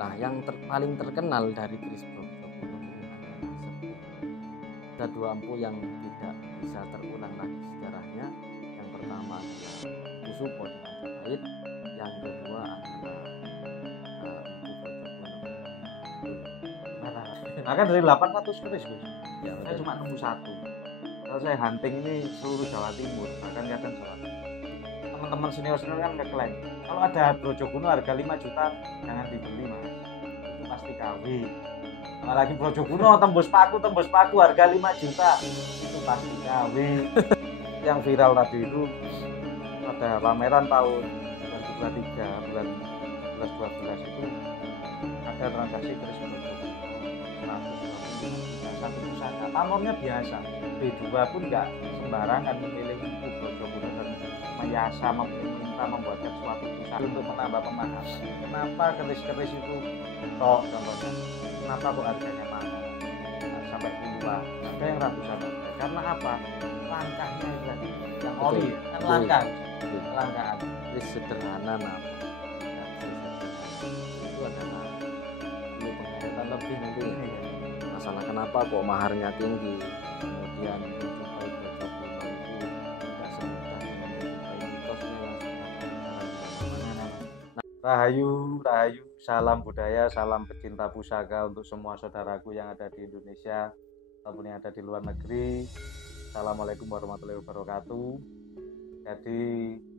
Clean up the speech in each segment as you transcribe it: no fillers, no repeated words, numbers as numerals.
Nah, yang paling terkenal dari keris Brojokuno ini adalah ada dua empu yang tidak bisa terulang lagi sejarahnya. Yang pertama adalah Kusupo di Majapahit, yang kedua adalah empu Brojokuno. Nah kan dari 800 keris Gus, Ya, saya cuma nemu satu. Kalau saya hunting ini seluruh Jawa Timur, bahkan kadang Jawa Timur. Teman-teman senior kan ngeklaim kalau ada Brojokuno harga 5 juta jangan dibeli mas, itu pasti KW. Apalagi Brojokuno tembus paku harga 5 juta itu pasti KW. Yang viral tadi itu ada pameran tahun 2023 bulan 11-12 itu ada transaksi keris Brojokuno 125 satu pusaka, pamornya biasa. B2 pun nggak sembarangan memilih buku Brojokuno dan menyasa, meminta membuatkan suatu pusaka untuk menambah pemahaman. Kenapa keris-keris itu toh contohnya, kenapa kok harganya mahal sampai puluhan, ada yang ratusan juta? Karena apa? Langkahnya itu tadi yang oli kan langkah, langkaan. keris sederhana itu adalah perlu penghayatan lebih nanti. Masalah kenapa kok maharnya tinggi, kemudian menjumpai Brojokuno itu tidak semudah dengan menjumpai mitosnya yang sebenarnya. Rahayu, rahayu, salam budaya, salam pecinta pusaka untuk semua saudaraku yang ada di Indonesia ataupun yang ada di luar negeri. Assalamualaikum warahmatullahi wabarakatuh. Jadi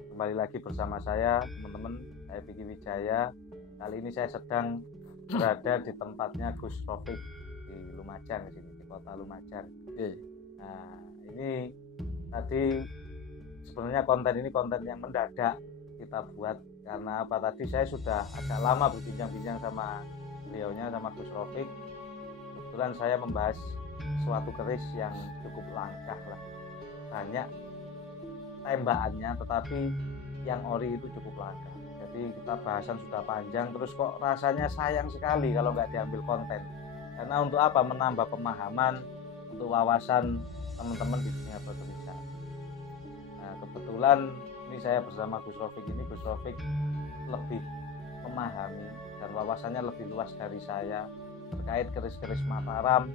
kembali lagi bersama saya teman-teman, saya Vicky Wijaya. Kali ini saya sedang berada di tempatnya Gus Rofik di Lumajang, di sini di kota Lumajang. Nah ini tadi sebenarnya konten ini konten yang mendadak kita buat karena apa, tadi saya sudah agak lama berbincang-bincang sama beliaunya, sama Gus Rofik. Kebetulan saya membahas suatu keris yang cukup langka lah, banyak tembakannya tetapi yang ori itu cukup langka. Jadi kita bahasan sudah panjang, terus kok rasanya sayang sekali kalau nggak diambil konten. Karena untuk apa? Menambah pemahaman, untuk wawasan teman-teman di dunia berkerisan. Nah kebetulan ini saya bersama Gus Rofik ini, Gus Rofik lebih memahami dan wawasannya lebih luas dari saya terkait keris-keris Mataram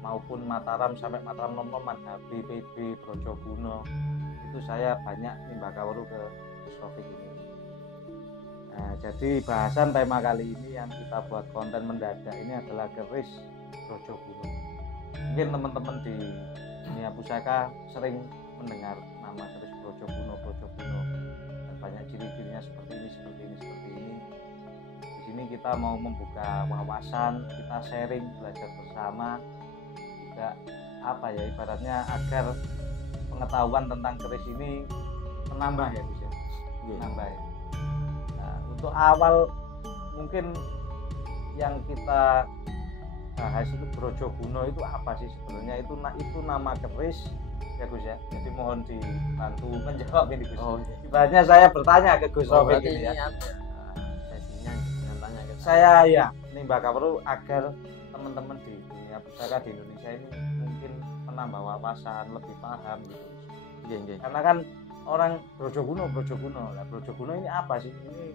maupun Mataram sampai Mataram Nonoman, HB, Brojokuno. Itu saya banyak nimbah kawruh ke Gus Rofik ini. Nah, jadi bahasan tema kali ini yang kita buat konten mendadak ini adalah keris Brojokuno. Mungkin teman-teman di dunia pusaka sering mendengar nama keris Brojokuno dan banyak ciri-cirinya seperti ini. Di sini kita mau membuka wawasan, kita sharing, belajar bersama, juga apa ya ibaratnya agar pengetahuan tentang keris ini menambah ya Gus ya. Menambah ya. Nah, untuk awal mungkin yang kita bahas itu Brojokuno itu apa sih sebenarnya? Itu nama keris ya Gus ya. Jadi mohon dibantu menjawab ini Gus. Ibaratnya saya bertanya ke Gus Rofik ini ya. Sesinya dengan tanya ke Saya ya nimbah kawruh agar teman-teman di dunia pusaka di Indonesia ini mungkin menambah wawasan, lebih paham gitu. Karena kan orang Brojokuno. Nah, Brojokuno ini apa sih? Ini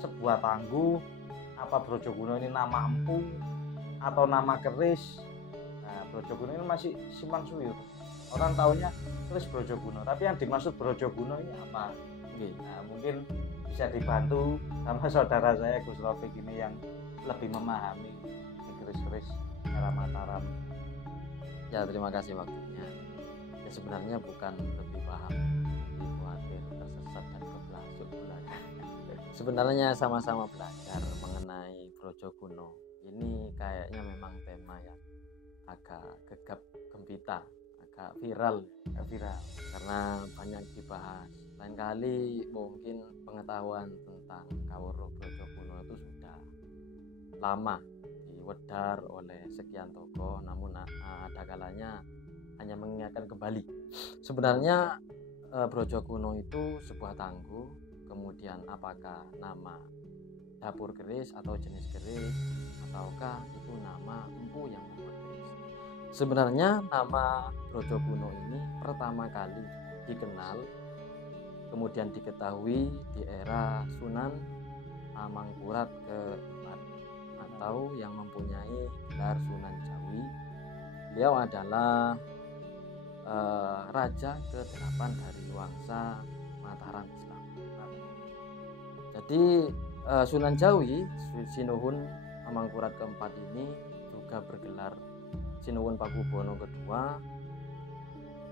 sebuah tangguh, apa Brojokuno ini nama empu atau nama keris? Nah, Brojokuno ini masih simpang siur. Orang taunya keris Brojokuno, tapi yang dimaksud Brojokuno ini apa? Nah, mungkin bisa dibantu sama saudara saya Gus Rofik ini yang lebih memahami di keris-keris era Mataram. Ya, terima kasih waktunya. Ya sebenarnya bukan lebih paham, lebih khawatir tersesat dan keblasuk belajar. Sebenarnya sama-sama belajar mengenai Brojokuno. Ini kayaknya memang tema yang agak gegap gempita, agak viral karena banyak dibahas. Lain kali mungkin pengetahuan tentang kawruh Brojokuno itu sudah lama diwedar oleh sekian tokoh, namun ada kalanya hanya mengingatkan kembali. Sebenarnya Brojokuno itu sebuah tangguh, kemudian apakah nama dapur keris atau jenis keris, ataukah itu nama empu yang membuat keris. Sebenarnya nama Brojokuno ini pertama kali dikenal, kemudian diketahui di era Sunan Amangkurat ke-4. atau yang mempunyai gelar Sunan Jawi. Beliau adalah raja ke-8 dari Wangsa Mataram Islam. Jadi Sunan Jawi Sinuhun Amangkurat keempat ini juga bergelar Sinuhun Pakubono kedua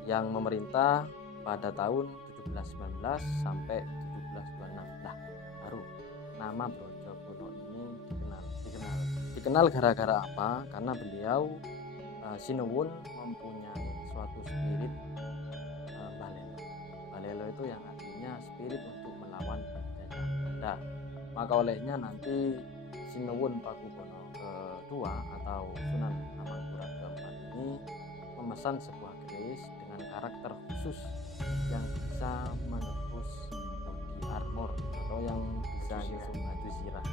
yang memerintah pada tahun 1719 sampai 1726. Nah, baru nama Brojogono ini dikenal gara-gara apa? Karena beliau Sinuhun mempunyai suatu spirit balelo. Balelo itu yang artinya spirit untuk melawan penjajahan Belanda. Maka olehnya nanti Sinuhun Pakubono kedua atau Sunan Amangkurat keempat ini memesan sebuah keris dengan karakter khusus yang bisa menebus body armor atau yang bisa baju sirah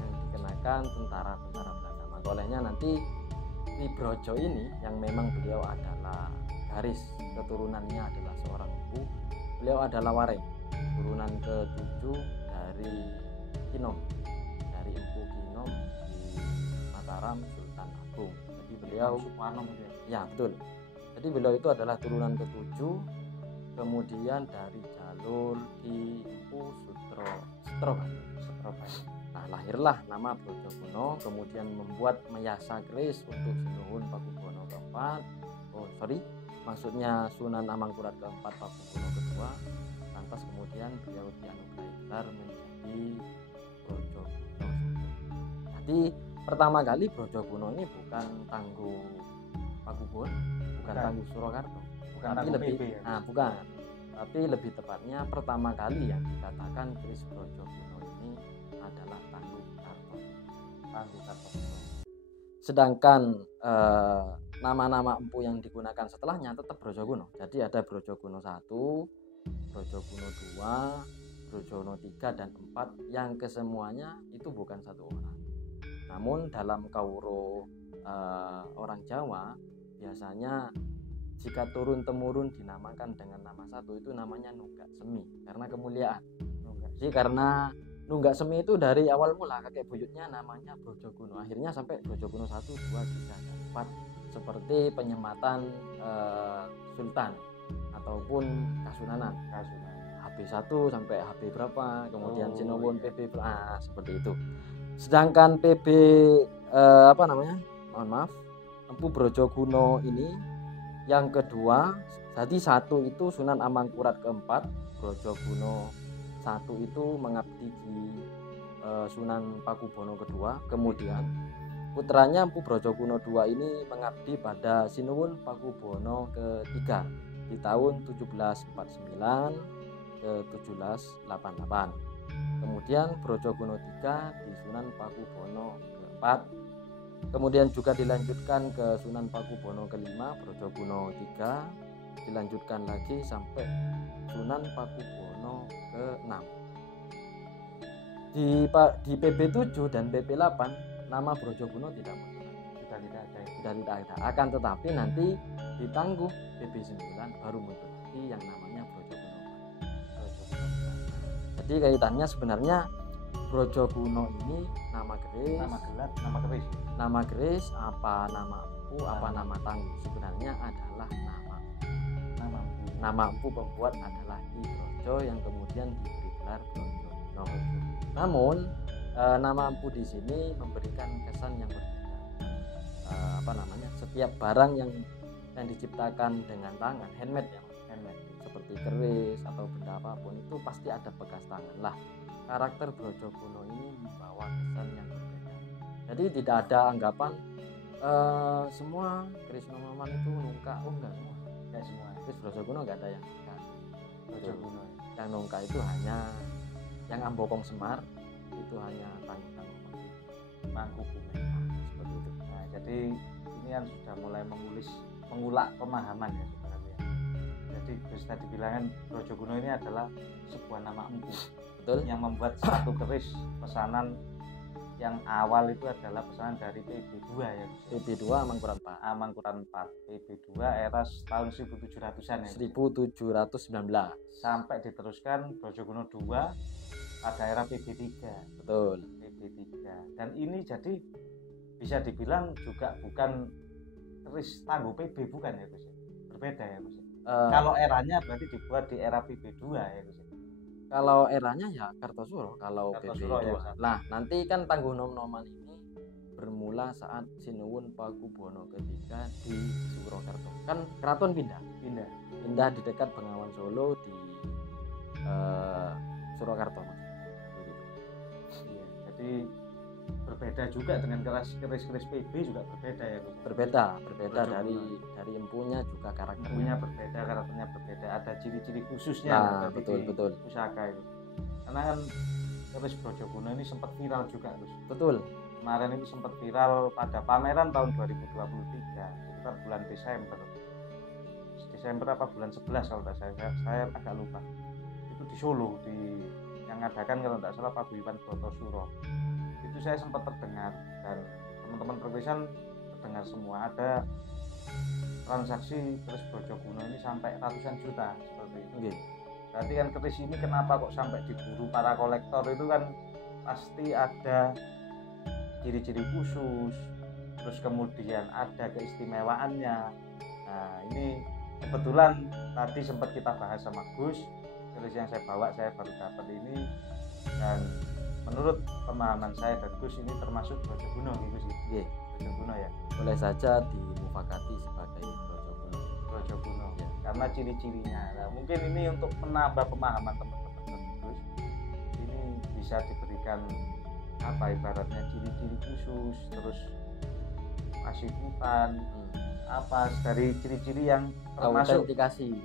yang dikenakan tentara-tentara Belanda. Maka olehnya nanti di Brojo ini yang memang beliau adalah garis keturunannya adalah seorang empu. Beliau adalah Wareng, turunan ke-7 dari Kinom, dari Empu Kinom di Mataram Sultan Agung. Jadi beliau Supanom ya betul. Jadi beliau itu adalah turunan ke-7, kemudian dari jalur Ki Empu Setrobaya. Nah, lahirlah nama Brojogono, kemudian membuat mayasa keris untuk Sinuhun Pakubono keempat. Maksudnya Sunan Amangkurat keempat Pakubono kedua. Lantas kemudian beliau dianugerahi gelar menjadi Brojogono. Jadi pertama kali Brojogono ini bukan tangguh Pakubono, bukan tangguh Surakarta, tapi lebih tapi lebih tepatnya pertama kali yang dikatakan keris Brojogono ini adalah tangguh Karto. Sedangkan nama-nama empu yang digunakan setelahnya tetap Brojogono. Jadi ada Brojogono 1, Brojogono 2, Brojogono 3 dan 4 yang kesemuanya itu bukan satu orang. Namun dalam kauro orang Jawa biasanya jika turun temurun dinamakan dengan nama satu itu namanya Nunggak Semi karena kemuliaan. Jadi karena Nunggak Semi itu dari awal mula kakek buyutnya namanya Brojogono, akhirnya sampai Brojogono 1, 2, 3 dan 4 seperti penyematan Sultan ataupun Kasunanan. HB1 sampai HB berapa, kemudian Sinuhun PB seperti itu. Sedangkan PB Empu Brojogono ini yang kedua, jadi 1 itu Sunan Amangkurat keempat, Brojogono 1 itu mengabdi di Sunan Pakubono kedua. Kemudian putranya Empu Brojogono 2 ini mengabdi pada Sinuhun Pakubono ketiga di tahun 1749 ke 1788. Kemudian Brojogono 3 di Sunan Pakubono keempat. Kemudian juga dilanjutkan ke Sunan Pakubono kelima, Brojogono 3, dilanjutkan lagi sampai Sunan Pakubono ke-6. Di PB7 dan PB8 nama Brojogono tidak muncul, sudah tidak ada. Akan tetapi nanti di tangguh PB9 baru muncul lagi yang namanya Brojogono 4. Jadi kaitannya sebenarnya Brojogono ini nama keris, nama keris, apa nama empu, apa nama tangguh sebenarnya adalah nama empu pembuat adalah Ki Brojo yang kemudian diberi gelar Brojogono. Namun nama empu di sini memberikan kesan yang berbeda. Setiap barang yang diciptakan dengan tangan, handmade seperti keris atau benda apapun itu pasti ada bekas tangan lah. Karakter Brojogono ini membawa kesan yang berbeda. Jadi tidak ada anggapan semua keris Nomaman itu nungka. Enggak semua. Keris Brojogono enggak ada yang nungka. Brojogono yang nungka itu hanya yang Ambopong Semar, itu hanya tanggung mangku bunga seperti itu. Nah, jadi ini kan sudah mulai mengulak pemahaman ya sebenarnya. Jadi bisa dibilangkan Brojogono ini adalah sebuah nama empu. Betul. Yang membuat satu keris pesanan yang awal itu adalah pesanan dari PB2 ya. PB2 Amangkurat 4. PB2 era tahun 1700-an ya. 1719 sampai diteruskan Brojogono 2 pada era PB3. Betul. PB3. Dan ini jadi bisa dibilang juga bukan keris Tangguh PB, bukan ya Gus? Berbeda ya Gus? Kalau eranya berarti dibuat di era PB2 ya Gus? Kalau eranya ya Kartosuro, kalau Kartosuro PB2. ya. Nah, nanti kan Tangguh Nom-Noman ini bermula saat Sinuwun Pakubono ketiga di Surakarta. Kan keraton pindah di dekat Bengawan Solo di Surakarta. Iya, jadi berbeda juga dengan keris PB juga berbeda ya Gus? Berbeda dari empunya juga karakternya berbeda, ada ciri-ciri khususnya. Nah, betul pusaka itu. Karena kan keris Brojokuno ini sempat viral juga Gus. Betul. Kemarin itu sempat viral pada pameran tahun 2023 sekitar bulan Desember apa bulan 11 kalau tidak saya agak lupa. Itu di Solo, yang ngadakan kalau tidak salah Paguyuban Brotosuro. Itu saya sempat terdengar dan teman-teman perkerisan terdengar semua, ada transaksi keris Brojokuno ini sampai ratusan juta seperti itu. Okay. Berarti kan keris ini kenapa kok sampai diburu para kolektor, itu kan pasti ada ciri-ciri khusus, terus kemudian ada keistimewaannya. Nah, ini kebetulan tadi sempat kita bahas sama Gus, keris yang saya bawa saya baru dapat ini, dan menurut pemahaman saya dan Gus ini termasuk Brojokuno gitu sih. Yeah. Brojokuno ya. Boleh saja dimufakati sebagai Brojokuno. Ya. Karena ciri-cirinya. Nah, mungkin ini untuk menambah pemahaman teman-teman Gus, ini bisa diberikan apa ibaratnya ciri-ciri khusus, terus masih hutan, apa dari ciri-ciri yang termasuk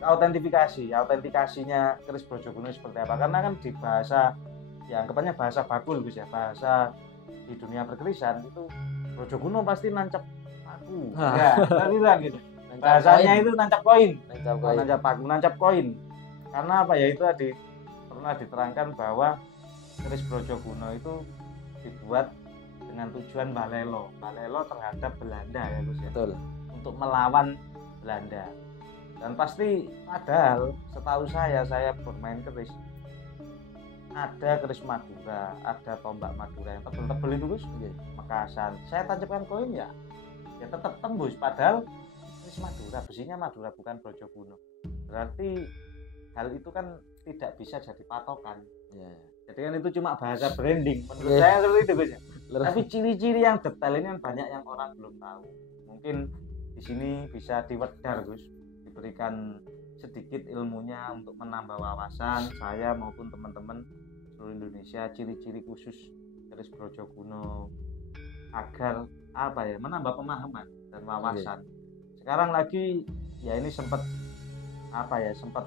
autentifikasinya keris Brojokuno seperti apa. Karena kan di bahasa ya anggapannya bahasa bakul Gus ya, bahasa di dunia perkerisan itu Brojokuno pasti nancap paku. Ya, kita bilang gitu. Bahasanya itu nancap koin. Nancap koin. Karena apa ya, itu tadi pernah diterangkan bahwa keris Brojokuno itu dibuat dengan tujuan balelo terhadap Belanda ya Gus ya. Betul. Untuk melawan Belanda. Dan pasti padahal setahu saya bermain keris, ada keris Madura, ada tombak Madura yang tebel-tebel itu Gus, Mekasan. Saya tancapkan koin ya tetap tembus, padahal keris Madura, besinya Madura bukan Brojokuno. Berarti hal itu kan tidak bisa jadi patokan. Yeah. Jadi kan itu cuma bahasa branding menurut saya seperti itu Gus ya. Tapi ciri-ciri yang detail ini kan banyak yang orang belum tahu. Mungkin di sini bisa diwedar Gus, diberikan sedikit ilmunya untuk menambah wawasan saya maupun teman-teman seluruh Indonesia, ciri-ciri khusus keris Brojokuno agar apa ya, menambah pemahaman dan wawasan. Sekarang lagi ya ini sempat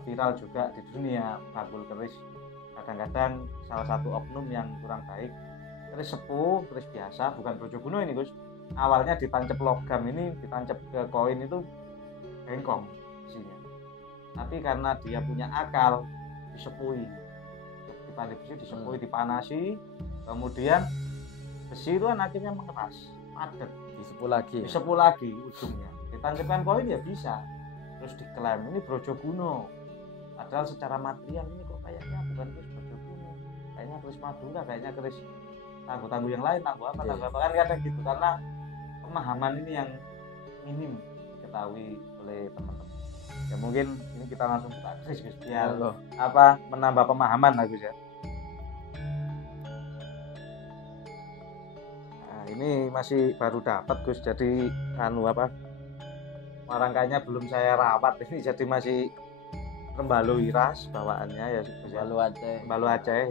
viral juga di dunia bakul keris. Kadang-kadang salah satu oknum yang kurang baik, keris sepuh, keris biasa, bukan Brojokuno ini Gus, awalnya ditancap logam, ini ditancap ke koin itu bengkong isinya. Tapi karena dia punya akal, disepuhi, dipandai besi, disepuhi, dipanasi, kemudian besi itu kan akhirnya mengeras, padat, disepuh lagi ujungnya, ditancapkan koin ya bisa, terus diklaim ini Brojokuno. Padahal secara material ini kok kayaknya bukan keris Brojokuno, kayaknya keris Madura, kayaknya keris tangguh-tangguh yang lain, tangguh apa kan kadang gitu, karena pemahaman ini yang minim diketahui oleh teman-teman. Ya mungkin ini kita langsung buka keris Gus, biar menambah pemahaman lah Gus ya. Nah, ini masih baru dapat Gus, jadi marangkanya belum saya rawat, ini jadi masih Rembalu Wiras bawaannya ya Gus ya. Balu Aceh.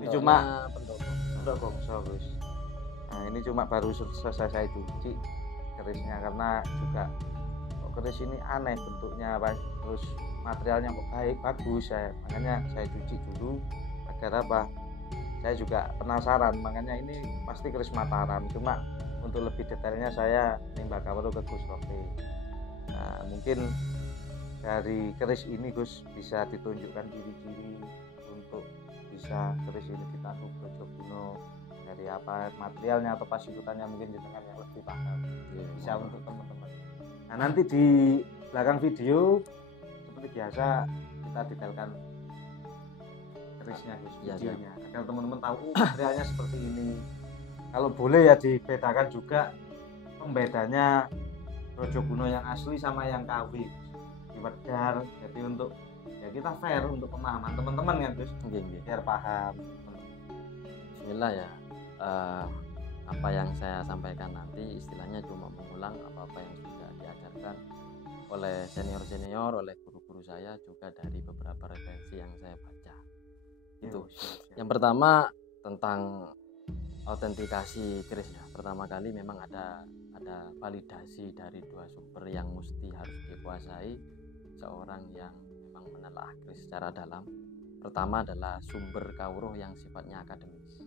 Ini cuma pendok gongso Gus. Nah, ini cuma baru selesai saya cuci kerisnya, karena juga keris ini aneh bentuknya, terus materialnya kok bagus, makanya saya cuci dulu agar saya juga penasaran, makanya ini pasti keris Mataram, cuma untuk lebih detailnya saya nimbang kabar ke Gus Rofi. Nah, mungkin dari keris ini Gus bisa ditunjukkan ciri-ciri untuk bisa keris ini ditaruh Brojokuno, dari apa materialnya atau pasikutannya, mungkin dengan yang lebih paham bisa untuk teman-teman. Nah, nanti di belakang video seperti biasa kita detailkan kerisnya Gus, videonya, agar teman-teman tahu materialnya seperti ini, kalau boleh ya dibedakan juga pembedanya Brojokuno yang asli sama yang KW di Wedar. Jadi untuk ya kita fair untuk pemahaman teman-teman kan Gus, biar paham. Bismillah ya. Apa yang saya sampaikan nanti istilahnya cuma mengulang apa-apa yang sudah diajarkan oleh senior-senior, oleh guru-guru saya, juga dari beberapa referensi yang saya baca. Itu. Yang pertama tentang autentikasi keris ya. Pertama kali memang ada validasi dari dua sumber yang mesti harus dikuasai seorang yang memang menelaah keris secara dalam. Pertama adalah sumber kawruh yang sifatnya akademis.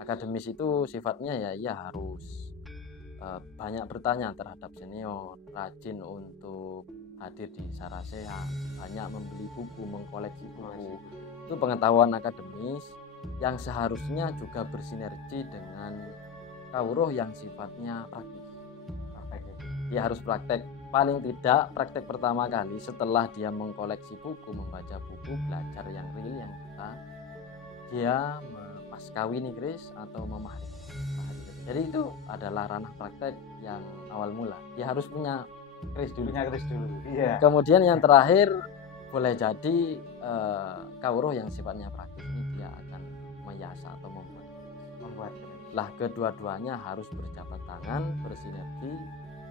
Akademis itu sifatnya ya ia harus banyak bertanya terhadap senior, rajin untuk hadir di sarasehan, banyak membeli buku, mengkoleksi buku. Itu pengetahuan akademis yang seharusnya juga bersinergi dengan kawruh yang sifatnya praktis. Dia harus praktek, paling tidak praktek pertama kali setelah dia mengkoleksi buku, membaca buku, belajar yang real, yang kita, dia mas kawini keris atau memahari. Jadi itu adalah ranah praktek yang awal mula. Dia harus punya keris dulu. Iya. Kemudian yang terakhir boleh jadi kawruh yang sifatnya praktis ini dia akan meyasa atau membuat. Lah kedua-duanya harus berjabat tangan, bersinergi,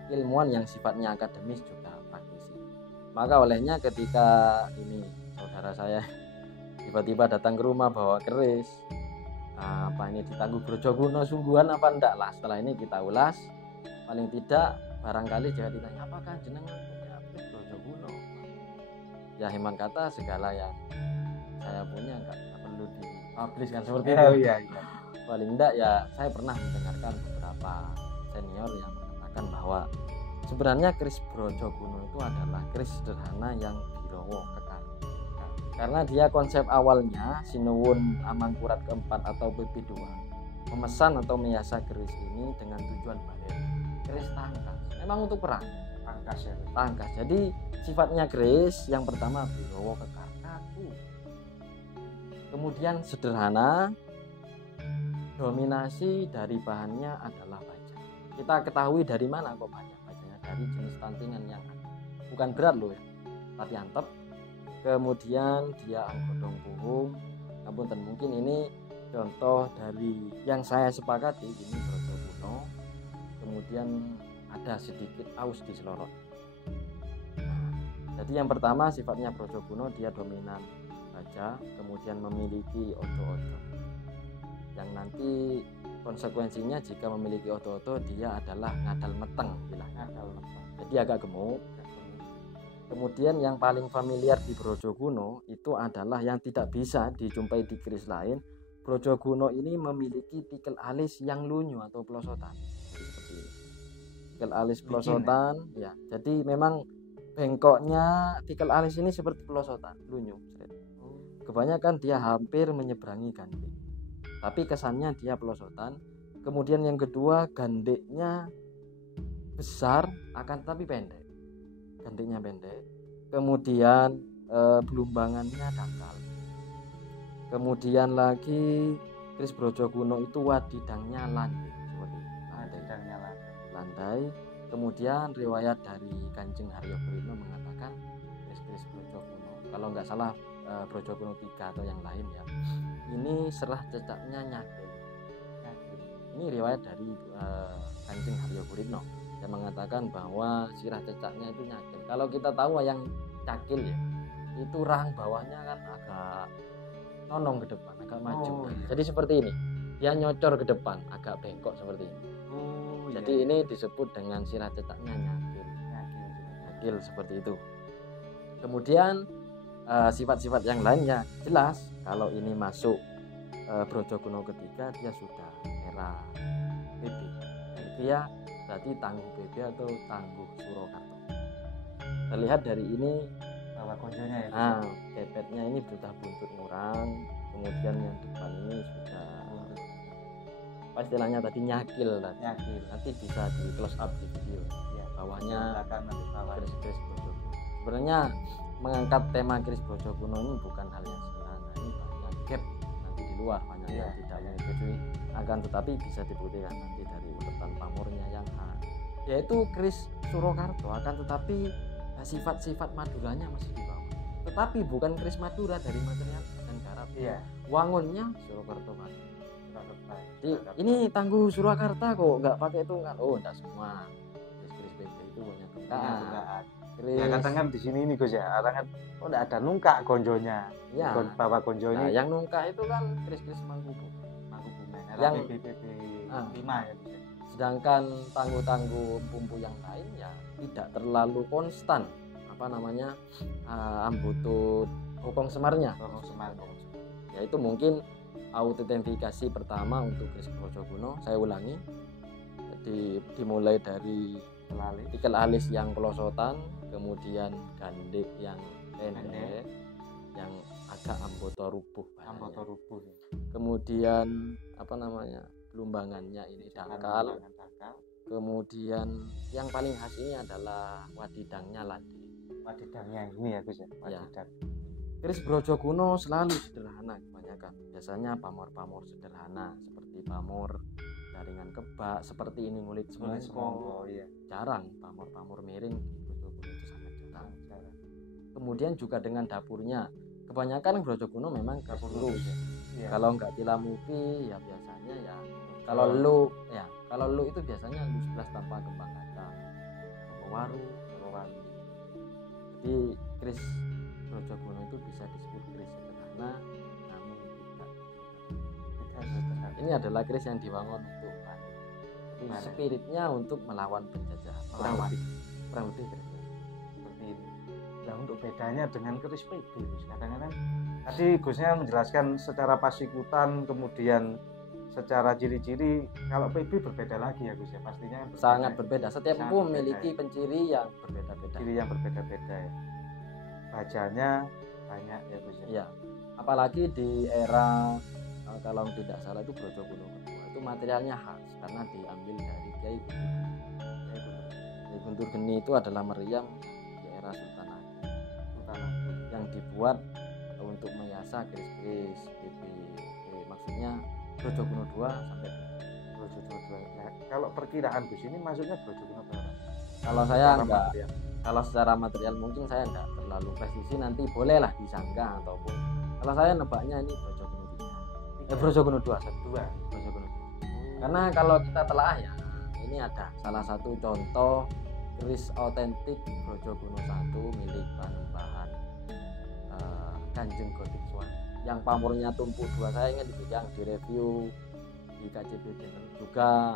ilmuwan yang sifatnya akademis juga praktisi. Maka olehnya ketika ini saudara saya tiba-tiba datang ke rumah bawa keris, apa ini ditangguh Brojokuno sungguhan apa enggak lah, setelah ini kita ulas. Paling tidak barangkali jika ditanya apakah jenengan punya keris Brojokuno, ya hemat kata segala yang saya punya enggak perlu dipublish kan seperti itu. Iya. Paling enggak ya saya pernah mendengarkan beberapa senior yang mengatakan bahwa sebenarnya keris Brojokuno itu adalah keris sederhana yang dirowo kekal. Karena dia konsep awalnya Sinuwun Amangkurat keempat atau BP2 memesan atau meyasa keris ini dengan tujuan balik. Keris tangkas, memang untuk perang. Tangkas. Jadi sifatnya keris yang pertama dirowo kekal kaku. Kemudian sederhana, dominasi dari bahannya adalah baja. Kita ketahui dari mana kok baja? Bajanya dari jenis tantingan yang ada. Bukan berat loh ya, tapi antep. Kemudian dia anggodong puhung. Ngapunten, mungkin ini contoh dari yang saya sepakati ini Brojokuno. Kemudian ada sedikit aus di selorot. Jadi yang pertama sifatnya Brojokuno, dia dominan baja, kemudian memiliki ojo-ojo. Yang nanti konsekuensinya jika memiliki oto-oto dia adalah ngadal meteng, jadi agak gemuk. Kemudian yang paling familiar di Brojokuno itu adalah yang tidak bisa dijumpai di keris lain. Brojokuno ini memiliki tikel alis yang lunyu atau pelosotan. Seperti ini. Tikel alis pelosotan ya. Jadi memang bengkoknya tikel alis ini seperti pelosotan, lunyu. Kebanyakan dia hampir menyeberangi gandek. Tapi kesannya dia pelosotan. Kemudian yang kedua, gandeknya besar akan tapi pendek. Gandeknya pendek. Kemudian belumbangannya dangkal. Kemudian lagi keris Brojokuno itu wadidangnya landai, seperti landai. Kemudian riwayat dari Kanjeng Haryo Purino mengatakan keris Brojokuno, kalau nggak salah Brojokuno 3 atau yang lain ya, ini serah cecaknya nyakil. Ini riwayat dari Kanjeng Haryo Purino yang mengatakan bahwa sirah cecaknya itu nyakil. Kalau kita tahu yang cakil ya, itu rahang bawahnya kan agak nonong ke depan, agak maju. Jadi seperti ini, dia nyocor ke depan, agak bengkok seperti ini. Jadi ini disebut dengan sirah cecaknya nyakil seperti itu. Kemudian sifat-sifat yang lainnya jelas kalau ini masuk Brojokuno ketiga dia sudah merah PB. Dia berarti tangguh PB atau tangguh Surakarta. Terlihat dari ini konjonya ya. kepetnya ini sudah buntut ngurang, kemudian yang depan ini sudah apa istilahnya tadi nyakil. Nanti bisa di close up di video ya, bawahnya keris Brojokuno. Sebenarnya mengangkat tema keris Brojokuno ini bukan hal yang sederhana, ini banyak gap nanti di luar, banyak yang tidak menyetujui. Akan tetapi bisa dibuktikan nanti dari urutan pamornya yang A, yaitu keris Surakarta, akan tetapi sifat-sifat Maduranya masih di bawah. Tetapi bukan keris Madura dari material dan garap. Wangunnya Surakarta kan. Jadi ini Tangguh Surakarta kok nggak pakai tunggal. Oh, enggak semua. Keris PB itu punya tunggal. Ya kadang kan di sini nih Gus ya, kadang kan enggak ada nungkak gonjonya. Ya. Bawa gonjo ini. Nah, yang nungkak itu kan keris-keris Mangkubumen. Yang PB 5 ya Gus. Sedangkan tangguh-tangguh pumpu yang lain ya tidak terlalu konstan ambutut Hokong Semarnya. Yaitu mungkin autentifikasi pertama untuk keris Brojokuno, saya ulangi. Jadi dimulai dari tikel alis yang pelosotan, kemudian gandek yang pendek, yang agak amboto rubuh. Kemudian lumbangannya ini dangkal. Kemudian yang paling khas ini adalah wadidangnya ladi. Wadidangnya ini ya Gus ya. Wadidang. Keris Brojokuno selalu sederhana kebanyakan. Biasanya pamor-pamor sederhana seperti pamor jaringan kebak, seperti ini ngulit semongko. Jarang pamor-pamor miring di Brojokuno, itu sangat jarang. Kemudian juga dengan dapurnya. Kebanyakan Brojokuno memang dapur lus. Kalau enggak tilamupi ya biasanya ya kalau lu itu biasanya lu 11 tanpa kembang kacang, waru. Jadi keris Brojokuno itu bisa disebut keris sederhana, namun tidak sederhana. Ini adalah keris yang dibangun untuk spiritnya untuk melawan penjajahan. Kurang lebih kerisnya seperti ini. Nah, untuk bedanya dengan keris PB Gus, kadang-kadang tadi Gusnya menjelaskan secara pasikutan, kemudian secara ciri-ciri. Kalau PB berbeda lagi ya Gus ya, pastinya sangat berbeda. Setiap empu memiliki penciri yang berbeda-beda. Ya. Bajanya banyak ya Gus ya. Iya. Apalagi di era kalau tidak salah itu Brojokuno kedua itu materialnya khas karena diambil dari Kiai Guntur Geni. Itu adalah meriam di era Sultan Agung yang dibuat untuk menyiasat keris-keris PB. Maksudnya Brojokuno 2 sampai Brojokuno 2. Nah, kalau perkiraan Gus ini maksudnya Brojokuno berapa? Kalau saya enggak, kalau secara material mungkin saya enggak terlalu presisi, nanti bolehlah disanggah ataupun kalau saya nebaknya ini Brojokuno 3. Brojokuno 2. Brojokuno 2. Karena kalau kita telaah ya, ini ada salah satu contoh keris otentik Brojokuno 1 milik Panembahan Kanjeng Gotik Swan yang pamornya tumpuk 2. Saya ingat itu yang direview di KJP Channel juga.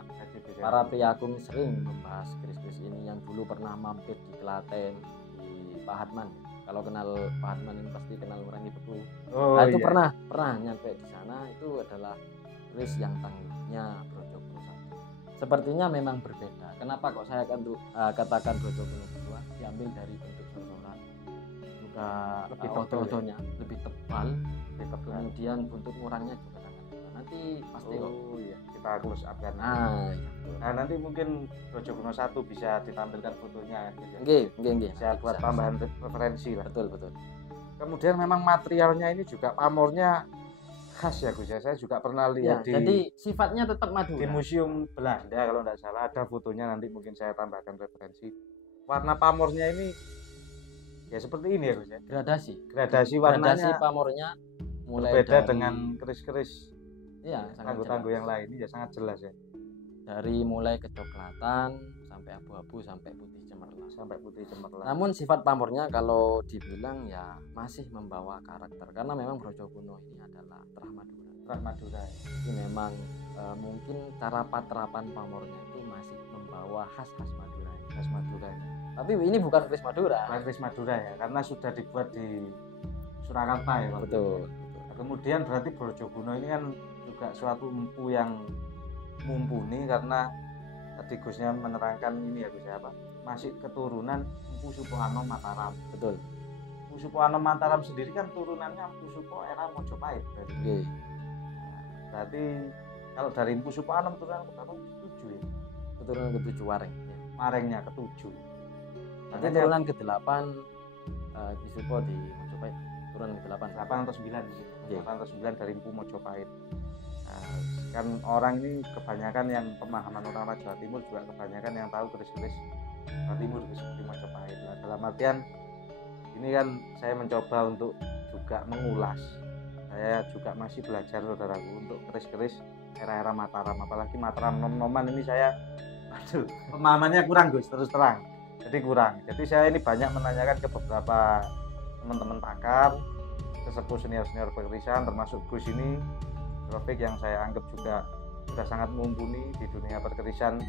Para priagung sering membahas keris-keris ini yang dulu pernah mampir di Klaten di Pak Hatman. Kalau kenal Pak Hatman ini pasti kenal orang itu. Itu pernah nyampe di sana. Itu adalah keris yang tangguhnya Brojokuno 1. Sepertinya memang berbeda. Kenapa kok saya akan katakan Brojokuno 2 diambil dari bentuk sosoran juga otot-ototnya lebih tebal. Kemudian buntut murangnya juga sangat tebal. Nanti pasti kita close up kan. Nah, nanti mungkin Brojokuno 1 bisa ditampilkan fotonya gitu. Nggih. Bisa buat tambahan referensi lah. Betul. Kemudian memang materialnya ini juga pamornya khas ya Gus ya. Saya juga pernah lihat jadi sifatnya tetap Madura. Di Museum Belanda kalau tidak salah ada fotonya, nanti mungkin saya tambahkan referensi. Warna pamornya ini ya seperti ini ya Gus ya. Gradasi warnanya. Gradasi pamornya mulai berbeda dengan keris-keris tangguh-tangguh yang lain. Ya sangat jelas ya. Dari mulai kecoklatan sampai abu-abu sampai putih cemerlang. Namun sifat pamornya kalau dibilang ya masih membawa karakter karena memang Brojokuno ini adalah terah Madura. Ini memang mungkin cara terapan pamornya itu masih membawa khas Madura. Tapi ini bukan keris Madura ya, karena sudah dibuat di Surakarta ya. Betul. Kemudian berarti Brojokuno ini kan juga suatu empu yang mumpuni karena tadi Gusnya menerangkan ini ya Gus ya, masih keturunan Empu Supoanom Mataram. Betul. Empu Supoanom Mataram sendiri kan turunannya Empu Supo era Mojopahit berarti. Okay. Berarti kalau dari Empu Supoanom turunan ke-7 ya. Keturunan ke-7 Wareng ya. Warengnya ke-7. Nanti turunan ke-8 Ki Supo di Mojopahit. keturunan ke-8. 8 atau 9 gitu. Iya. 8 atau 9 dari Empu Mojopahit. Nah, kan orang ini kebanyakan yang pemahaman orang Jawa Timur juga kebanyakan yang tahu keris-keris Jawa Timur seperti Mojopahit. Nah, dalam artian ini kan saya mencoba untuk juga mengulas. Saya juga masih belajar saudaraku untuk keris-keris era-era Mataram, apalagi Mataram nom-noman ini saya pemahamannya kurang Gus, terus terang. Jadi kurang. Jadi saya ini banyak menanyakan ke beberapa teman-teman pakar, sesepuh senior-senior perkerisan, termasuk Gus ini, Rofik yang saya anggap juga sudah sangat mumpuni di dunia perkerisan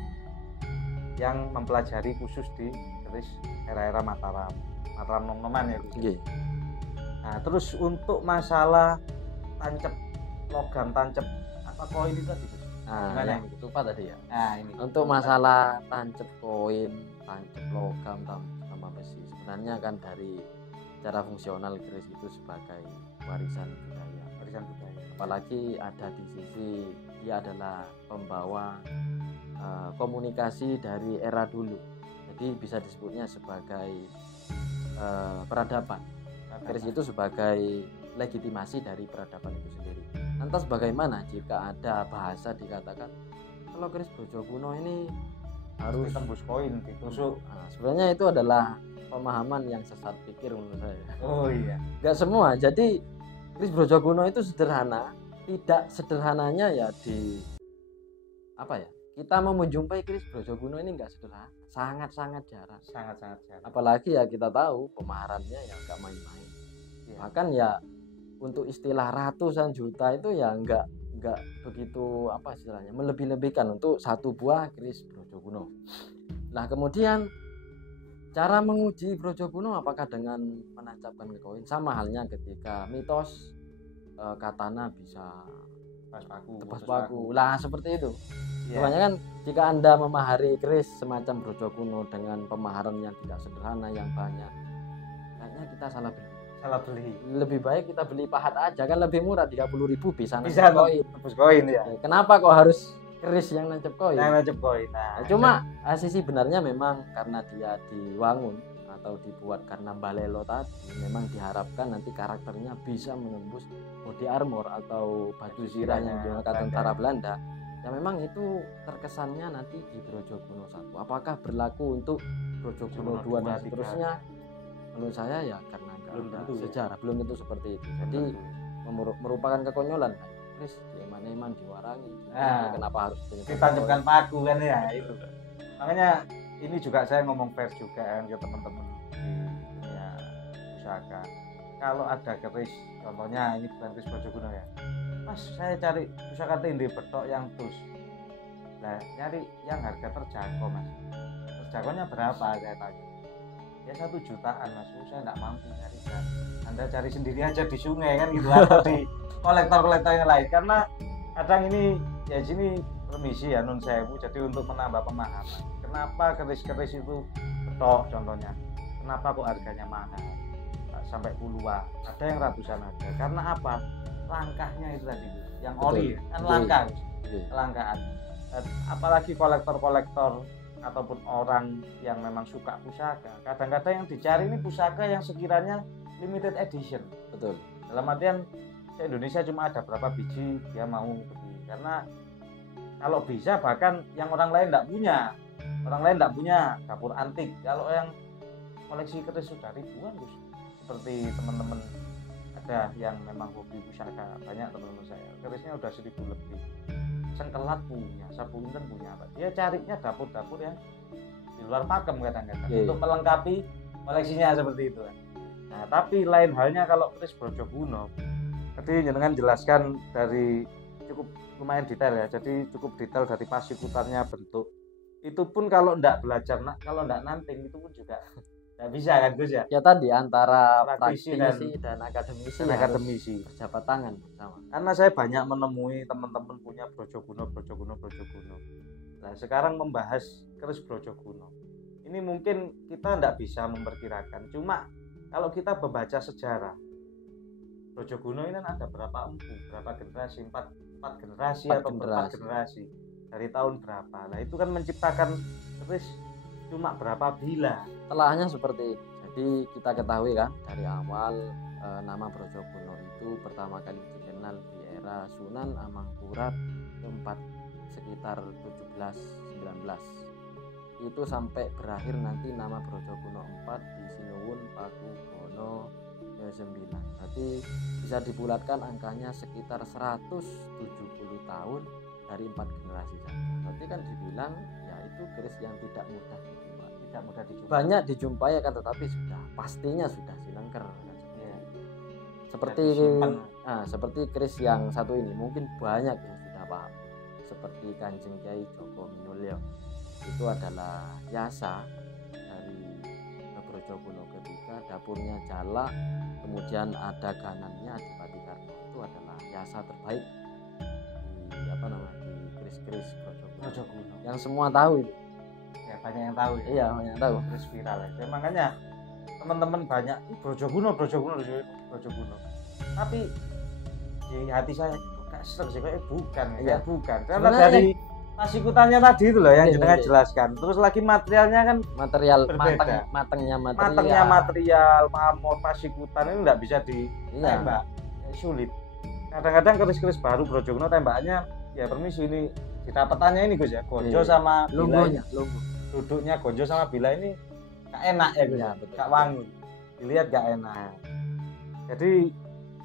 yang mempelajari khusus di keris era-era Mataram nom-noman ya Gus. Nggih. Nah, terus untuk masalah tancep logam, tancep apa koin itu tadi Gus? Nah, Gimana yang lupa tadi ya. Nah, ini. Untuk masalah tancep koin, tancep logam sama besi, sebenarnya kan dari cara fungsional keris itu sebagai warisan budaya. Apalagi ada di sisi dia adalah pembawa komunikasi dari era dulu. Jadi bisa disebutnya sebagai peradaban. Keris itu sebagai legitimasi dari peradaban itu sendiri. Lantas bagaimana jika ada bahasa dikatakan kalau keris Brojokuno ini harus tembus koin ditusuk. Nah, sebenarnya itu adalah pemahaman yang sesat pikir menurut saya. Oh iya. Enggak semua. Jadi keris Brojokuno itu sederhana, tidak sederhananya ya di apa ya? Kita mau menjumpai keris Brojokuno ini enggak sederhana, sangat-sangat jarang. Sangat-sangat jarang. Apalagi ya kita tahu pemaharannya ya enggak main-main. Ya. Bahkan ya untuk istilah ratusan juta itu ya enggak begitu apa istilahnya, melebih-lebihkan untuk satu buah keris Brojokuno. Nah, kemudian cara menguji Brojokuno apakah dengan menancapkan ke koin? Sama halnya ketika mitos katana bisa tebas paku. Lah seperti itu. Ya. Kebanyakan jika Anda memahari keris semacam Brojokuno dengan pemaharan yang tidak sederhana yang banyak, kayaknya kita salah beli. Lebih baik kita beli pahat aja, kan lebih murah, 30.000 bisa koin. Tebus koin ya. Kenapa kok harus keris yang nancep koin? Nah, Cuma sisi benarnya memang karena dia diwangun atau dibuat karena balelo tadi, memang diharapkan nanti karakternya bisa menembus body armor atau batu zirah yang digunakan tentara Belanda. Ya memang itu terkesannya nanti di Brojokuno 1. Apakah berlaku untuk Brojokuno 2 dan seterusnya? Menurut saya ya karena belum tentu sejarah belum tentu seperti itu. Jadi merupakan kekonyolan. Chris eman-eman diwarangi. Nah, kenapa harus ditancapkan paku kan ya itu. Makanya ini juga saya ngomong fair juga kan ke teman-teman di dunia pusaka. Kalau ada keris, contohnya ini bukan keris Brojokuno ya. Mas, saya cari pusaka tindih betok yang tus. Nah, nyari yang harga terjangkau Mas. Terjangkaunya berapa saya tanya? Ya 1 jutaan Mas, saya nggak mampu nyari kan. Anda cari sendiri aja di sungai kan gitu atau di kolektor-kolektor yang lain, karena kadang ini ya sini permisi ya nun sewu, jadi untuk menambah pemahaman kenapa keris-keris itu betok contohnya, kenapa kok harganya mahal sampai puluhan, ada yang ratusan ada, karena apa? Langkahnya itu tadi yang ori kan langkah, kelangkaan. Apalagi kolektor-kolektor ataupun orang yang memang suka pusaka, kadang-kadang yang dicari ini pusaka yang sekiranya limited edition. Betul. Dalam artian di Indonesia cuma ada berapa biji dia mau beli, karena kalau bisa bahkan yang orang lain tidak punya dapur antik. Kalau yang koleksi keris sudah ribuan Gus, seperti teman-teman ada yang memang hobi pusaka, banyak teman-teman saya kerisnya udah 1.000 lebih. Sengkelat punya, sapu inten punya, dia carinya dapur-dapur yang di luar pakem kadang-kadang untuk melengkapi koleksinya seperti itu kan. Nah, tapi lain halnya kalau keris Brojokuno. Tadi jenengan jelaskan dari cukup lumayan detail ya. Jadi cukup detail dari pasikutannya, bentuk. Itu pun kalau enggak belajar, kalau enggak nanting itu pun juga enggak bisa kan Gus ya. Ya tadi antara praktisi dan akademisi berjabat tangan bersama. Karena saya banyak menemui teman-teman punya Brojokuno. Nah, sekarang membahas keris Brojokuno. Ini mungkin kita enggak bisa memperkirakan. Cuma kalau kita membaca sejarah Brojokuno ini kan ada berapa empu, berapa generasi, 4 generasi atau 4 generasi dari tahun berapa. Nah itu kan menciptakan keris cuma berapa bila. Telahnya seperti ini. Jadi kita ketahui kan dari awal nama Brojogono itu pertama kali dikenal di era Sunan Amangkurat keempat sekitar 1719. Itu sampai berakhir nanti nama Brojogono IV di Sinuwun Pakubono ke-9. Berarti bisa dibulatkan angkanya sekitar 170 tahun dari 4 generasi saja. Berarti kan dibilang ya itu keris yang tidak mudah dijumpai. Banyak dijumpai akan tetapi pastinya sudah silengker. Ya. Seperti keris yang satu ini mungkin banyak yang sudah paham. Seperti Kanjeng Kyai Joko Minulya. Itu adalah yasa dari Brojogono ketiga, dapurnya Jalak, kemudian ada ganannya Adipati Karno. Itu adalah yasa terbaik di keris-keris Brojogono. Yang semua tahu itu. Ya banyak yang tahu ya. Iya, banyak yang tahu. Keris viral ya. Makanya teman-teman banyak Brojogono. Tapi di hati saya kok sih kayak bukan. Iya. Bukan. Karena dari pasikutannya tadi itu loh yang jenengan jelaskan. Terus lagi materialnya kan material berbeda. matangnya material, pamor, pasikutan ini enggak bisa ditembak. Sulit. Kadang-kadang keris-keris baru Brojogono tembakannya ya permisi ini didapatannya ini Gus ya. Gonjo sama logonya. Duduknya Gonjo sama Bila ini gak enak ya Gus. Ya, gak wangi. Dilihat gak enak. Jadi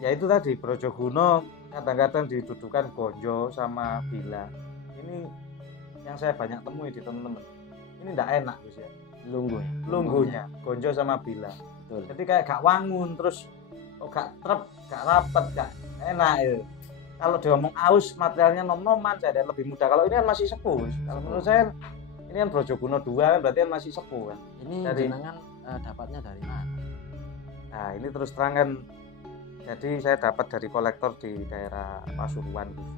ya itu tadi Brojogono kadang-kadang didudukan Gonjo sama Bila. Ini yang saya banyak temui di teman-teman. Ini enggak enak Gus ya. Lunggunya Gonjo sama Bila. Betul. Jadi kayak gak wangun terus gak trep, gak rapet, gak enak ya. Kalau diomong aus materialnya nom-noman saya lebih mudah. Kalau ini kan masih sepuh. Kalau menurut saya ini kan Brojogono 2 kan berarti kan masih sepuh kan. Ini jenengan dapatnya dari mana? Nah, ini terus terang kan. Jadi saya dapat dari kolektor di daerah Pasuruan Gus.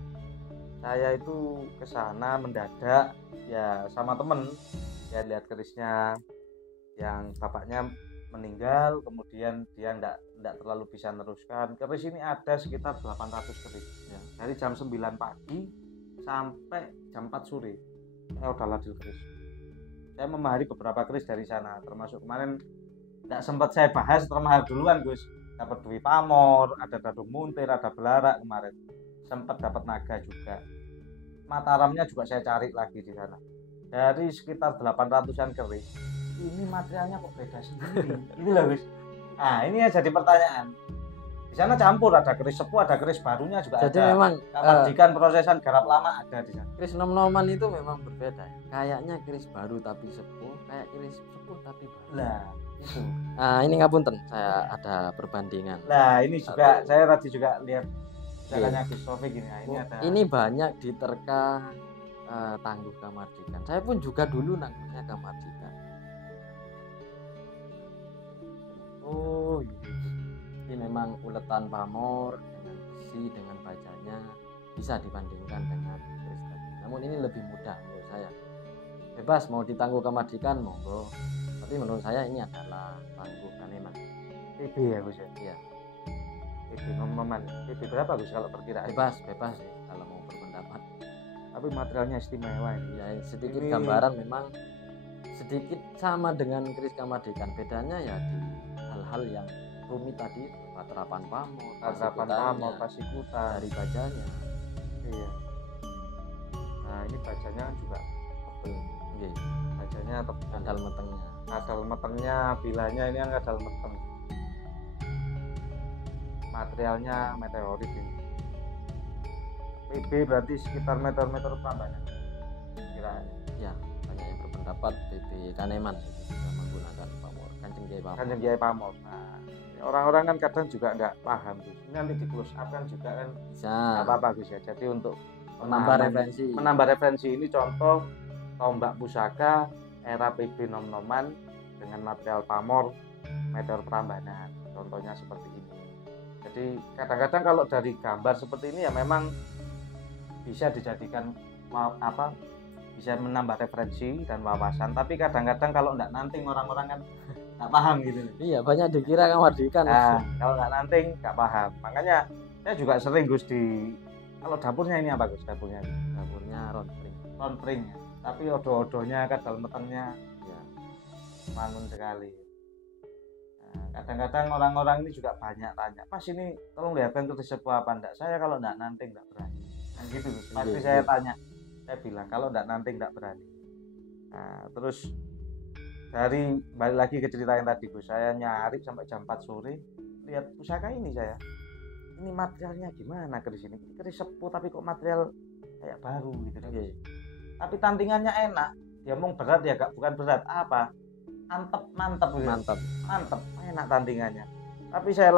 Saya itu ke sana mendadak ya sama temen ya lihat kerisnya yang bapaknya meninggal, kemudian dia enggak terlalu bisa meneruskan. Keris ini ada sekitar 800 keris ya. Dari jam 9 pagi sampai jam 4 sore. Saya udah ladil keris. Saya memahari beberapa keris dari sana, termasuk kemarin enggak sempat saya bahas termahal duluan Gus. Dapat Dwi Pamor, ada Dadu Muntir, ada Belarak kemarin. Sempat dapat naga juga. Mataramnya juga saya cari lagi di sana. Dari sekitar 800-an keris. Ini materialnya kok beda sendiri. Ini loh Gus. Nah, ini ya jadi pertanyaan. Di sana campur, ada keris sepuh, ada keris barunya juga jadi ada. Memang Kamardikan prosesan garap lama ada di sana. Keris nom-noman itu memang berbeda. Kayaknya keris baru tapi sepuh, kayak keris sepuh tapi baru. Lah, itu. Nah, ini ngapunten, saya ada perbandingan. Nah, ini juga saya tadi juga lihat jalannya Gus Taufik ini. Nah, ini ada. Ini banyak diterka Tangguh Kamardikan. Saya pun juga dulu nangguhnya Kamardikan. Oh, ini memang uletan pamor dengan besi dengan bajanya bisa dibandingkan dengan keris tadi. Namun ini lebih mudah menurut saya. Bebas mau ditangguh Kamardikan monggo. Tapi menurut saya ini adalah Tangguh Kaneman. PB ya Gus ya? Iya. PB nom-noman. PB berapa Gus kalau perkiraan? Bebas sih kalau mau berpendapat. Tapi materialnya istimewa ini. Ya sedikit ini... gambaran memang sedikit sama dengan keris Kamardikan. Bedanya ya di hal-hal yang rumit tadi, paterapan pamor, pasikutan dari bajanya. Iya. Nah ini bajanya juga tebel. Iya. Bajanya tebel. Kadal metengnya, bilanya ini yang kadal meteng. Materialnya meteorit ini. PB berarti sekitar meter-meter Prambanan. Kiraannya. Ya, banyak yang berpendapat PB Kaneman itu bisa menggunakan pamor. Kanjeng Kyai Pamor. Nah, orang-orang kan kadang juga nggak paham Gus. Ini nanti di close up kan juga kan bisa. Nggak apa-apa Gus ya. Jadi untuk menambah referensi ini contoh tombak pusaka era PB nom-noman dengan material pamor meteor Prambanan. Contohnya seperti ini. Jadi kadang-kadang kalau dari gambar seperti ini ya memang bisa dijadikan bisa menambah referensi dan wawasan. Tapi kadang-kadang kalau nggak nanting orang-orang kan nggak paham gitu. Iya, banyak dikira Kamardikan. Nah, kalau nggak nanting nggak paham. Makanya saya juga sering Gus kalau dapurnya ini apa Gus? Dapurnya ronpring ya. Tapi odo-odonya kadal metengnya ya mangun sekali. Kadang-kadang orang-orang ini juga banyak tanya, Mas ini tolong lihatkan keris sepuh apa enggak. Saya kalau enggak nanti enggak berani. Nah, gitu Gus. Pasti saya tanya, saya bilang kalau enggak nanti enggak berani. Nah, terus dari balik lagi ke cerita yang tadi Gus, saya nyari sampai jam 4 sore lihat pusaka ini saya. Ini materialnya gimana keris ini? Ini keris sepuh tapi kok material kayak baru gitu. Oke. Tapi tantingannya enak. Dia ngomong berat ya, gak bukan berat. Apa? Mantep gitu. Mantep, enak tantingannya. Tapi saya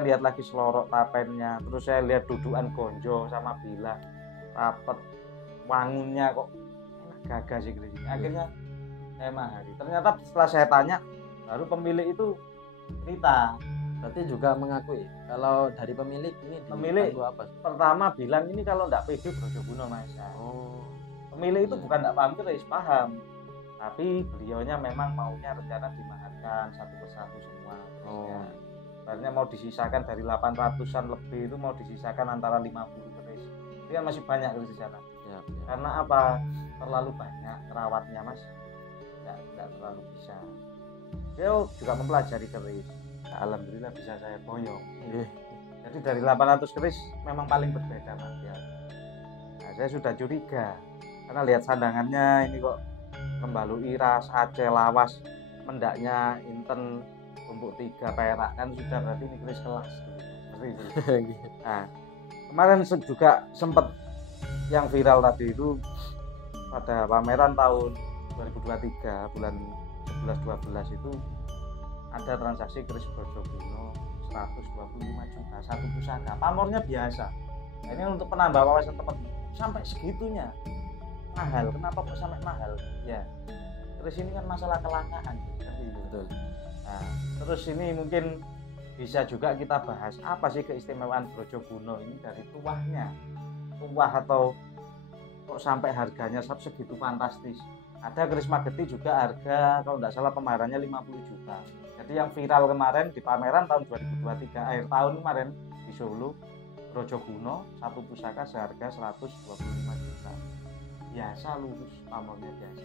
lihat lagi selorok tapennya, terus saya lihat dudukan gonjo sama bilah, rapet, wangunnya kok enak gagah sih keris ini. Akhirnya saya mahari. Ternyata setelah saya tanya, baru pemilik itu cerita. Berarti juga mengakui kalau dari pemilik ini Pemilik apa? Pertama bilang ini kalau enggak pede Brojoguno Mas. Oh. Pemilik itu bukan enggak paham keris, paham. Tapi beliaunya memang maunya rencana dimaharkan satu persatu semua. Oh. Sebenarnya mau disisakan dari 800-an lebih itu mau disisakan antara 50 keris. Itu kan masih banyak keris di sana. Ya. Karena apa? Terlalu banyak rawatnya Mas. Enggak terlalu bisa. Beliau juga mempelajari keris. Nah, alhamdulillah bisa saya boyong. Jadi dari 800 keris memang paling berbeda Mas ya. Nah, saya sudah curiga karena lihat sandangannya ini kok Kembalu Iras, Aceh, Lawas, mendaknya Inten, tumpuk 3 perak kan sudah berarti ini keris kelas. Nah, kemarin juga sempat yang viral tadi itu pada pameran tahun 2023 bulan 11-12 itu ada transaksi keris Brojoguno 125 juta satu pusaka. Pamornya biasa. Nah, ini untuk penambah wawasan teman sampai segitunya. Mahal, kenapa kok sampai mahal? Ya, terus ini kan masalah kelangkaan kan gitu. Betul. Nah, terus ini mungkin bisa juga kita bahas apa sih keistimewaan Brojoguno ini dari tuahnya, tuah atau kok sampai harganya segitu fantastis. Ada keris Mageti juga harga kalau tidak salah pemaharannya 50 juta. Jadi yang viral kemarin di pameran tahun 2023 akhir tahun kemarin di Solo, Brojoguno satu pusaka seharga 125 juta. Biasa lurus pamornya biasa.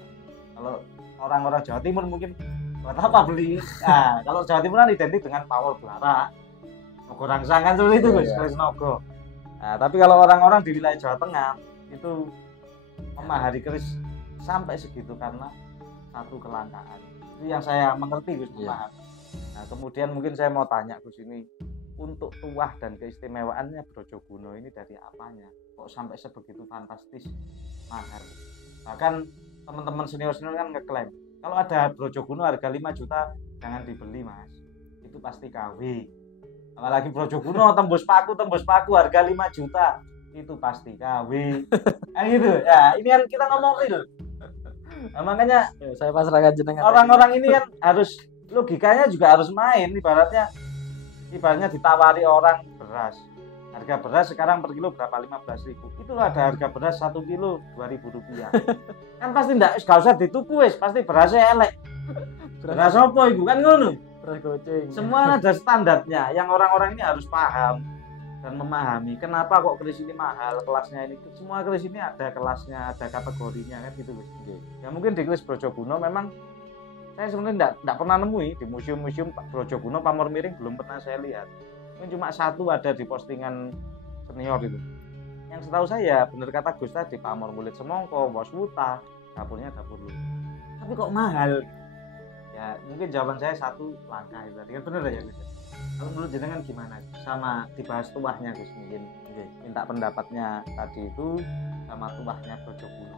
Kalau orang-orang Jawa Timur mungkin buat apa beli? Nah, kalau Jawa Timur kan identik dengan pamor Blara, Nogo Rangsangan seperti itu Gus, keris Nogo. Nah, tapi kalau orang-orang di wilayah Jawa Tengah itu memahari keris sampai segitu karena satu kelangkaan. Itu yang saya mengerti Gus, paham. Nah, kemudian mungkin saya mau tanya Gus ini untuk tuah dan keistimewaannya Brojoguno ini dari apanya? Kok sampai sebegitu fantastis mahal? Bahkan teman-teman senior kan ngeklaim kalau ada Brojoguno harga 5 juta jangan dibeli Mas. Itu pasti KW. Apalagi Brojoguno tembus paku harga 5 juta. Itu pasti KW. Nah gitu. Ya, ini kan kita ngomong real. Nah, makanya saya pasrahkan jenengan. Orang-orang ini kan harus logikanya juga harus main. Ibaratnya ditawari orang beras. Harga beras sekarang per kilo berapa? 15.000. Itu ada harga beras 1 kilo 2.000 rupiah. Kan pasti enggak usah dituku wis, pasti berasnya elek. Beras apa iku kan ngono. Beras goceng. Semua ada standarnya yang orang-orang ini harus paham dan memahami kenapa kok keris ini mahal, kelasnya ini. Semua keris ini ada kelasnya, ada kategorinya kan gitu Gus. Ya mungkin di keris Brojoguno memang saya sebenarnya enggak pernah nemui di museum-museum Brojoguno pamor miring belum pernah saya lihat. Ini cuma satu ada di postingan senior itu. Yang setahu saya benar kata Gus tadi pamor mulit semongko, bos wuta, dapurnya dapur lu. Tapi kok mahal? Ya mungkin jawaban saya satu langkah itu tadi kan benar ya Gus. Kalau menurut jenengan gimana? Sama dibahas tuahnya Gus mungkin. Minta pendapatnya tadi itu sama tuahnya Brojoguno.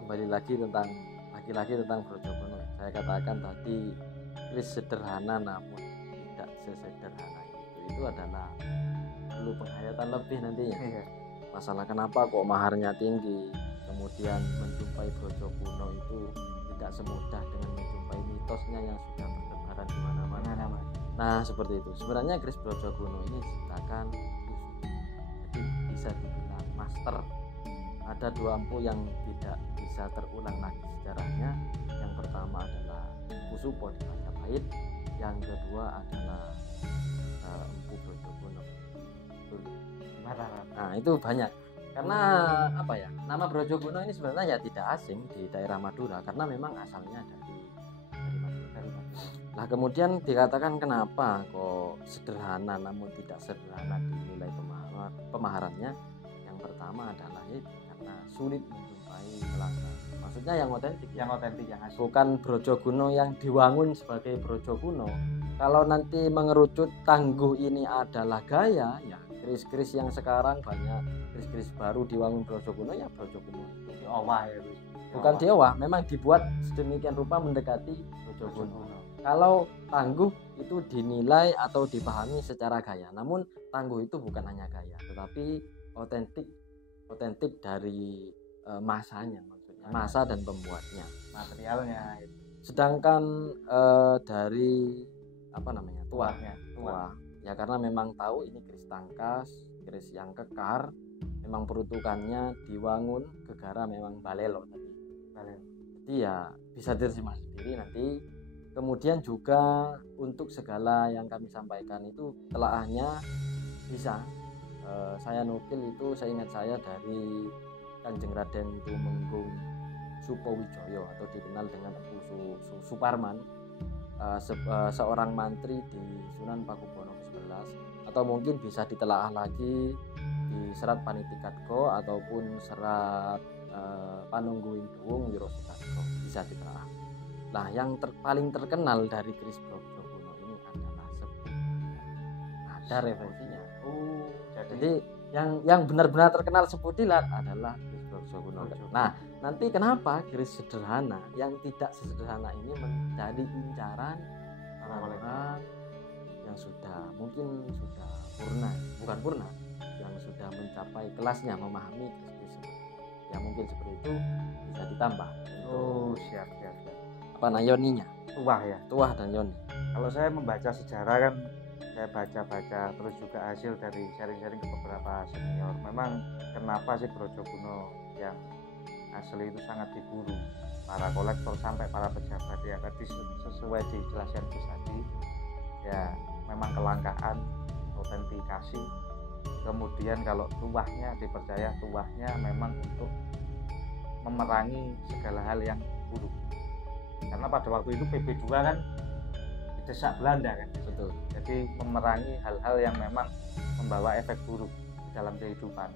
Kembali lagi tentang Brojoguno. Saya katakan tadi keris sederhana namun tidak sesederhana itu adalah perlu penghayatan lebih nantinya. Masalah kenapa kok maharnya tinggi, kemudian menjumpai Brojoguno itu tidak semudah dengan menjumpai mitosnya yang sudah bertebaran di mana-mana. Nah seperti itu. Sebenarnya keris Brojoguno ini diciptakan khusus, jadi bisa dibilang master. Ada 2 empu yang tidak bisa terulang lagi sejarahnya. Yang pertama adalah Kusupo di Majapahit, yang kedua adalah empu Brojoguno. Nah itu banyak karena apa ya, nama Brojoguno ini sebenarnya ya tidak asing di daerah Madura karena memang asalnya dari Madura. Nah, kemudian dikatakan kenapa kok sederhana namun tidak sederhana di nilai pemaharannya. Yang pertama adalah itu karena sulit menjumpai kelangan. Maksudnya yang otentik, yang otentik, yang asli. bukan Brojokuno yang diwangun sebagai Brojokuno. Kalau nanti mengerucut Tangguh ini adalah gaya, ya keris-keris yang sekarang banyak keris-keris baru diwangun Brojokuno, ya Brojokuno itu Diowah ya, bukan diowah, memang dibuat sedemikian rupa mendekati Brojokuno. Kalau Tangguh itu dinilai atau dipahami secara gaya, namun Tangguh itu bukan hanya gaya, tetapi otentik dari masanya, maksudnya masa dan pembuatnya, materialnya itu. Sedangkan dari tuahnya, ya karena memang tahu ini keris tangkas, keris yang kekar, memang peruntukannya diwangun gegara memang balelo tadi. Jadi ya bisa diterima sendiri nanti. Kemudian juga untuk segala yang kami sampaikan itu telaahnya bisa saya nukil itu, saya ingat saya dari Kanjeng Raden Tumenggung Supowijoyo atau dikenal dengan Suparman, seorang mantri di Sunan Pakubono ke-11, atau mungkin bisa ditelaah lagi di serat Panitikatko ataupun serat Panungguing Duwung Wirosukatko, bisa ditelaah. Nah, yang paling terkenal dari keris Brojokuno ini adalah sepuh. Ada referensinya. Jadi yang benar-benar terkenal sepudilat adalah keris Brojokuno. Nah, nanti kenapa keris sederhana yang tidak sesederhana ini menjadi incaran orang-orang yang mungkin sudah bukan purna, yang sudah mencapai kelasnya memahami keris-keris yang mungkin seperti itu, bisa ditambah. Siap. Yoninya, tuah dan yoni. Kalau saya membaca sejarah kan, saya baca terus juga hasil dari sharing-sharing ke beberapa senior. Memang kenapa sih Brojokuno yang asli itu sangat diburu para kolektor sampai para pejabat, ya tadi sesuai dijelaskan Gus tadi, ya memang kelangkaan, autentikasi. Kemudian kalau tuahnya dipercaya tuahnya memang untuk memerangi segala hal yang buruk. Karena pada waktu itu PB2 kan didesak Belanda kan. Betul. Jadi memerangi hal-hal yang memang membawa efek buruk di dalam kehidupan.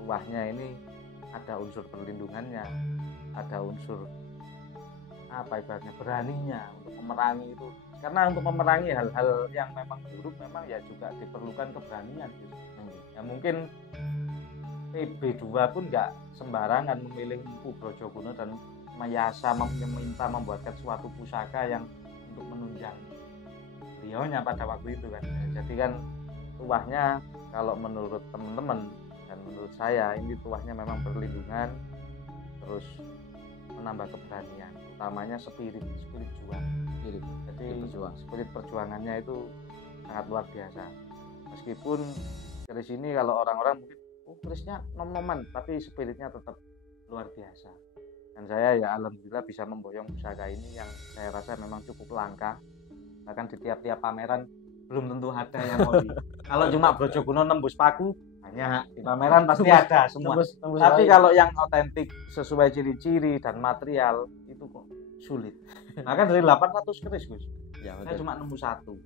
Tuahnya ini ada unsur perlindungannya, ada unsur ibaratnya beraninya untuk memerangi itu. Karena untuk memerangi hal-hal yang memang buruk memang ya juga diperlukan keberanian gitu. Ya mungkin PB2 pun nggak sembarangan memilih Empu Brojokuno dan meminta membuatkan suatu pusaka yang untuk menunjang beliaunya pada waktu itu kan. Jadi kan tuahnya kalau menurut teman-teman dan menurut saya ini tuahnya memang perlindungan, terus menambah keberanian, utamanya spirit juang. Jadi spirit perjuangannya itu sangat luar biasa. Meskipun keris ini kalau orang-orang mungkin kerisnya nom-noman, tapi spiritnya tetap luar biasa. Dan saya ya alhamdulillah bisa memboyong pusaka ini yang saya rasa memang cukup langka. Bahkan di tiap-tiap pameran belum tentu ada yang oli. Kalau cuma Brojokuno nembus paku banyak, di pameran pasti ada semua. Tapi kalau yang otentik sesuai ciri-ciri dan material itu kok sulit. Bahkan dari 800 keris Gus, ya, saya cuma nembus satu.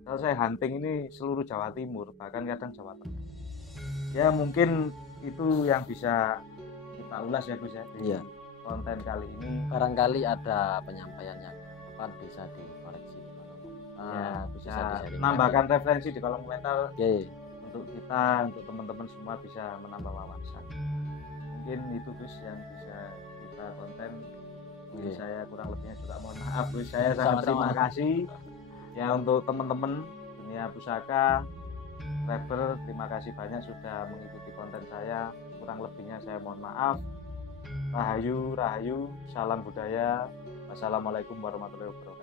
Kalau saya hunting ini seluruh Jawa Timur, bahkan kadang Jawa Tengah. Ya mungkin itu yang bisa kita ulas ya Gus ya. Iya. Konten kali ini barangkali ada penyampaian yang tepat, bisa dikoreksi, bisa menambahkan referensi di kolom komentar. Untuk kita, untuk teman-teman semua bisa menambah wawasan. Mungkin itu Gus yang bisa kita konten. Saya kurang lebihnya juga mohon maaf Gus, saya sangat terima kasih ya untuk teman-teman dunia pusaka Rebel, terima kasih banyak sudah mengikuti konten saya. Kurang lebihnya saya mohon maaf. Rahayu, salam budaya. Wassalamualaikum warahmatullahi wabarakatuh.